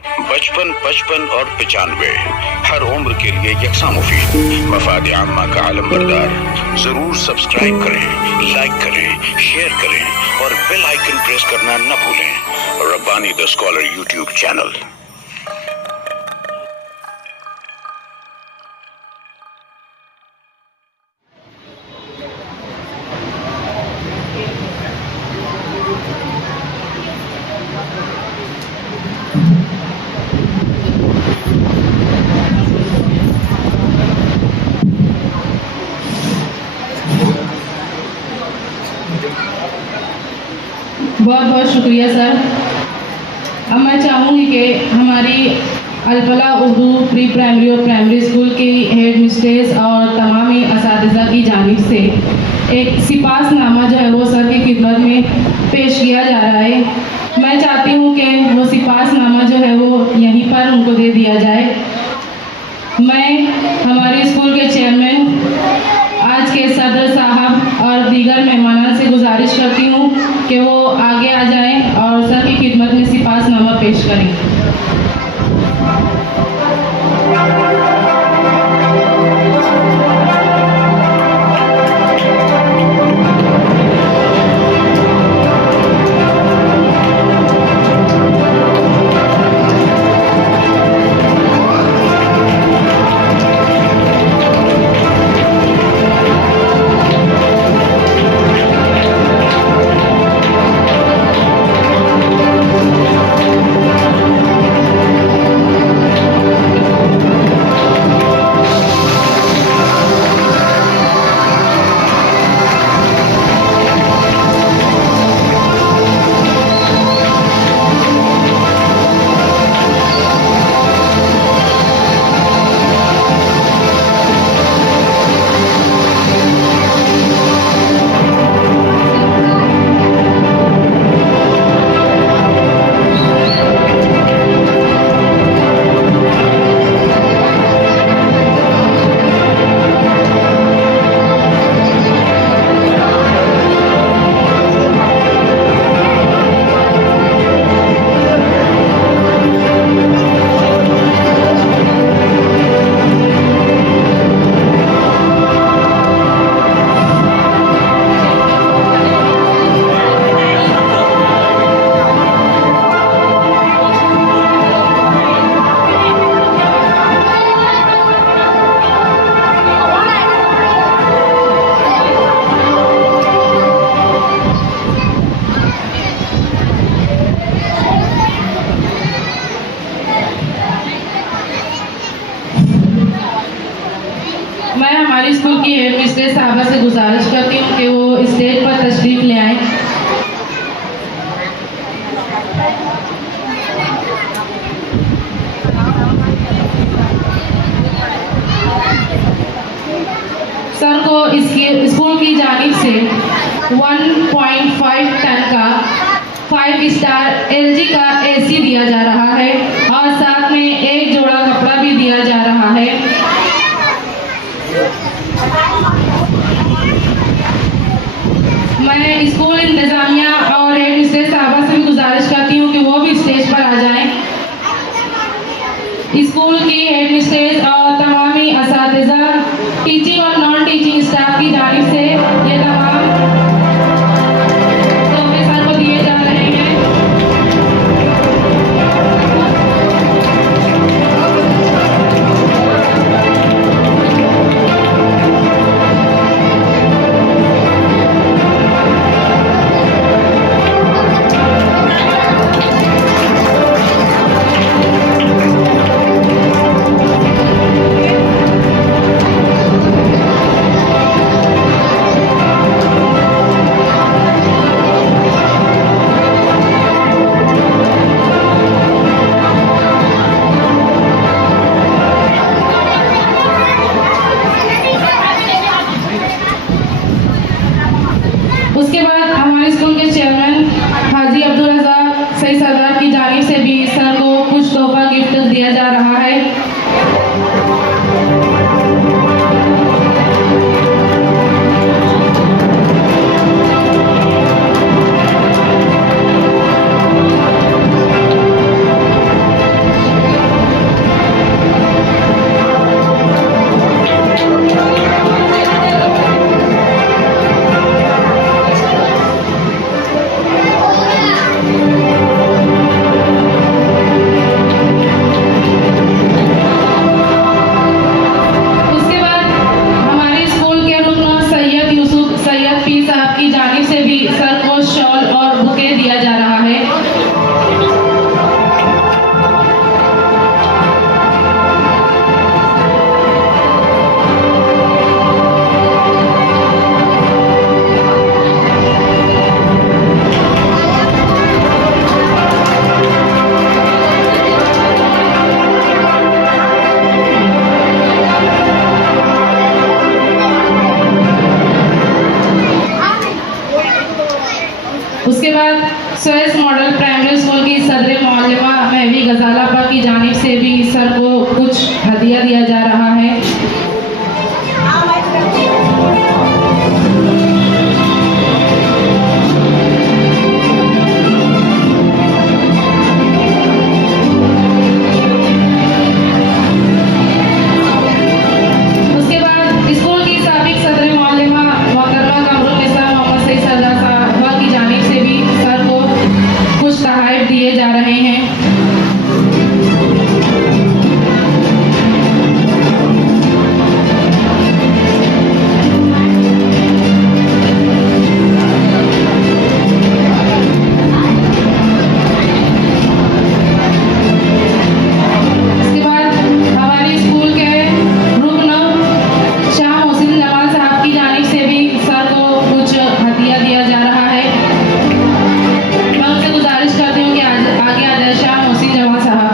55, 55 और 95 हर उम्र के लिए यकसा मुफीद। मफाद आम्मा का आलम बरदार। जरूर सब्सक्राइब करें, लाइक करें, शेयर करें और बेल आइकन प्रेस करना न भूलें। Rabbani the scholar YouTube channel. बहुत बहुत शुक्रिया सर। अब मैं चाहूँगी कि हमारी अलफला उर्दू प्री प्राइमरी और प्राइमरी स्कूल की हेड मिस्ट्रेस और तमाम असातिज़ा की जानिब से एक सिपासनामा जो है वो सर की खिदमत में पेश किया जा रहा है। मैं चाहती हूँ कि वो सिपासनामा जो है वो यहीं पर उनको दे दिया जाए। मैं हमारे स्कूल के चेयरमैन, आज के सदर साहब और दीगर मेहमानों से गुजारिश करती हूँ कि वो आगे आ जाएं और सर की खिदमत में सिपासनामा पेश करें। मैं हमारी स्कूल की हेड मिस्ट्रेस साहबा से गुजारिश करती हूँ कि वो स्टेज पर तशरीफ ले आएँ। सर को इसकी स्कूल की जानिब से 1.5 टन का 5 स्टार LG का AC दिया जा रहा है और साथ में एक जोड़ा कपड़ा भी दिया जा रहा है। मैं स्कूल इंतजामिया और हेड मिस्ट्रेस साहबा से भी गुजारिश करती हूँ कि वो भी स्टेज पर आ जाएं। स्कूल की हेड मिस्ट्रेस और तमामी असातिज़ा, टीचिंग और नॉन टीचिंग स्टाफ की जानिब से ये तमाम तोहफे सर को दिए जा रहे हैं। अल्लाह पाक की जानिब से भी सर को कुछ हदिया दिया जा रहा है। दिए जा रहे हैं। इसके बाद हमारे स्कूल के रुकन शाह मोहसिन जमाल साहब की जानिब से भी सर को कुछ हदिया दिया जा रहा है। मैं उनसे गुजारिश करती हूँ कि आगे आ जाए शाह मोहसिन जमाल साहब।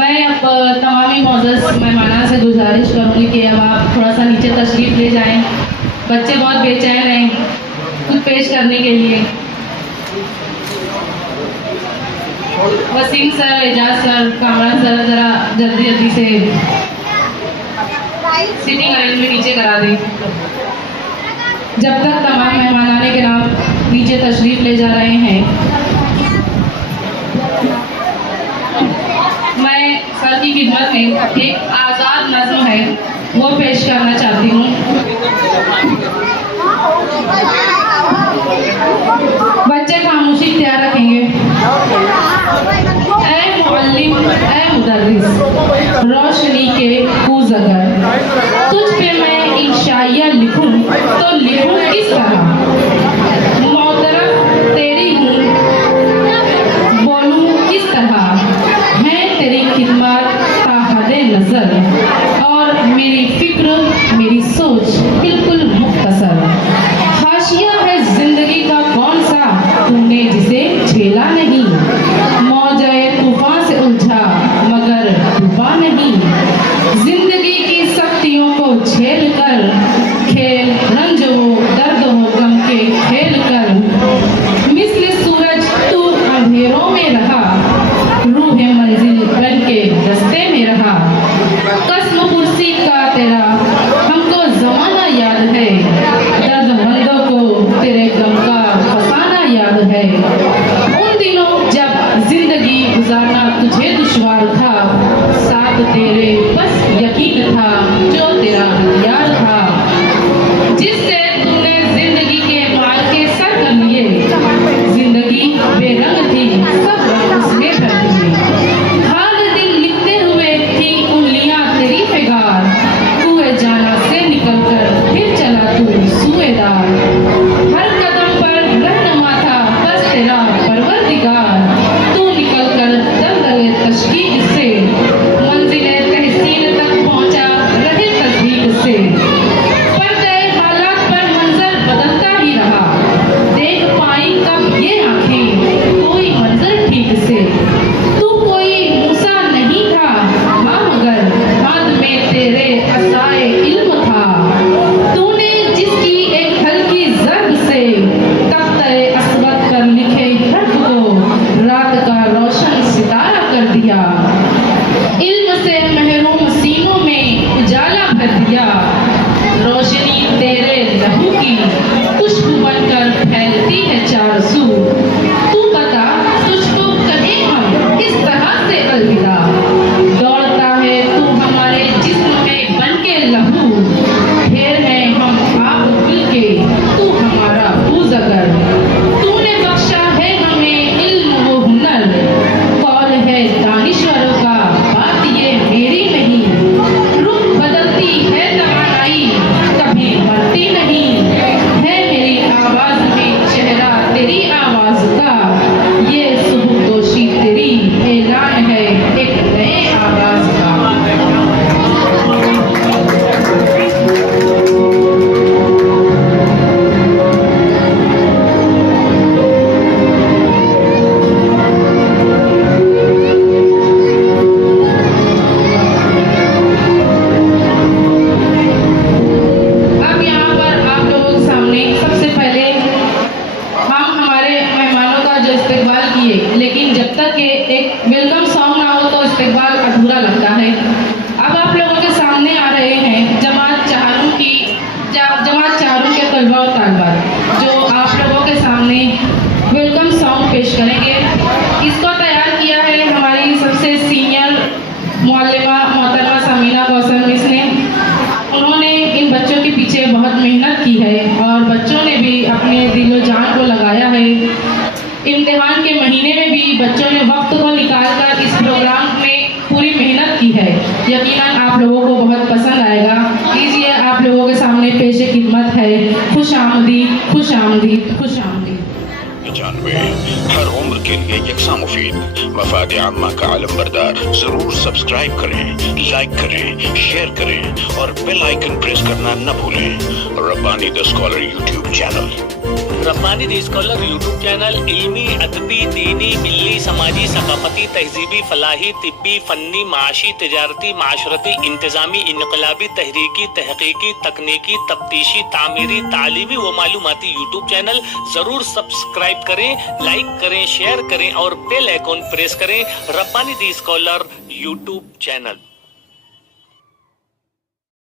मैं अब तमाम मौजूद मेहमाना से गुजारिश करूँगी कि अब आप थोड़ा सा नीचे तशरीफ़ ले जाएं। बच्चे बहुत बेचैन हैं कुछ पेश करने के लिए। Wasim sir, Ejaz sir, Kamran sir ज़रा जल्दी जल्दी से सीटिंग अरेंजमेंट नीचे करा दें। जब तक तमाम मेहमानाने के नाम नीचे तशरीफ़ ले जा रहे हैं, मैं सर की खिदमत में एक आज़ाद नज़्म है वो पेश करना चाहती हूँ। बच्चे खामोशी इख्तियार रखेंगे। ऐ मुअल्लिम, ऐ मुदर्रिस, रोशनी के कूज़ अगर तुझ पे मैं इंशाइया लिखूं तो लिखूं किस तरह। मोहतरम तेरी हूँ बोलूं किस तरह। है तेरी खिदमत ताहदे नजर और मेरी फिक्र मेरी सोच बिल्कुल मुख्तसर। हाशिया है जिंदगी का कौन सा तूने जिसे झेला नहीं। मौजे तूफान से उलझा मगर तूफान नहीं। जिंदगी की शक्तियों को झेल कर, खेल रंज हो दर्द हो गम के खेल कर, मिस्ल सूरज तू अंधेरों में रहा, रूह मंजिल बन के रास्ते में रहा। कसम कुर्सी का तेरा हमको जमाना याद है, दर्दमंदों को तेरे गम का फसाना याद है। उन दिनों जब जिंदगी गुजारना तुझे दुश्वार था, साथ तेरे बस यकीन था जो तेरा हथियार था, जिससे तूने जिंदगी के माल के सर कर लिए। जिंदगी बेरंग थी, सब रंग उसने भर दिए। हाल दिल लिखते हुए थी उंगलियां तेरी फिगार, कुएं जाना से निकलकर फिर चला तू सुएदार। हर कदम पर रहनुमा था बस तेरा परवरदिगार, तू निकलकर दलदले तशकीक से मंजिले तहसील तक पहुंचा रहे तस्दीक से। पर्दे हालात पर मंजर बदलता ही रहा, देख पाई कब ये आंखें कोई मंजर ठीक से। तू कोई मूसा नहीं था हाँ, मगर हाथ में तेरे असाए इल्म था। तूने जिसकी एक हल्की ज़र्ब से तख्ते अस्वद पर लिखे हर्फ को रात का रोशन सितारा कर दिया। इल्म से महरूम सीनों में उजाला भर दिया, रोशनी तेरे लहू की खुशबू बनकर फैलती है चार सू। तू बता तुझको कहें हम किस तरह से अलविदा, दौड़ता है तू हमारे जिस्म में बन के लहू। ढेर है हम आप भूल के तू हमारा बूज़गर, तूने बख्शा है हमें इल्म वो हुनर। कौल है दानिश्वरों का बात ये मेरी नहीं, रुख बदलती है तवानाई कभी मरती नहीं। है मेरी आवाज में चेहरा तेरी आवाज का, ये सुबहदोशी तेरी ऐलान है एक नए आगाज का। अब यहाँ पर आप लोगों के सामने सबसे पहले हम हमारे मेहमानों का जो इस्तेकबाल किए, लेकिन जब तक ये एक वेलकम सॉन्ग ना हो तो इस्तेकबाल अधूरा लगता है। अब आप लोगों के सामने आ रहे हैं जमात चारों के तलबा और तालिबात, जो आप लोगों के सामने वेलकम सॉन्ग पेश करेंगे। इसको तैयार किया है हमारी सबसे सीनियर मुअल्लिमा मोहतरमा समीना कौसर मिस ने। उन्होंने इन बच्चों के पीछे बहुत मेहनत की है और बच्चों ने भी अपने दिलो जान को लगाया है। इम्तिहान के महीने में भी बच्चों ने वक्त को निकाल कर इस प्रोग्राम में पूरी मेहनत की है। यकीनन आप लोगों को बहुत पसंद आएगा। लीजिए आप लोगों के सामने पेश खिदमत है खुश आमदीद खुश आमदीद खुश आमदीद। 95 हर उम्र के लिए यकसा मुफीद, मफाद आम्मा का आलम बरदार। जरूर सब्सक्राइब करें, लाइक करें, शेयर करें और बेल आइकन प्रेस करना न भूलें। Rabbani the scholar YouTube channel. Rabbani the scholar YouTube channel इल्मी, अदबी, दीनी, मिल्ली, समाजी, सकाफती, तहजीबी, फलाही, तिब्बी, फन्नी, माशी, तिजारती, माशरती, इंतजामी, इनकलाबी, तहरीकी, तहकीकी, तकनीकी, तफ्तीशी, तामीरी, तालीमी व मालूमाती यूट्यूब चैनल। जरूर सब्सक्राइब करें, लाइक करें, शेयर करें और बेल आइकन प्रेस करें। Rabbani the scholar YouTube channel.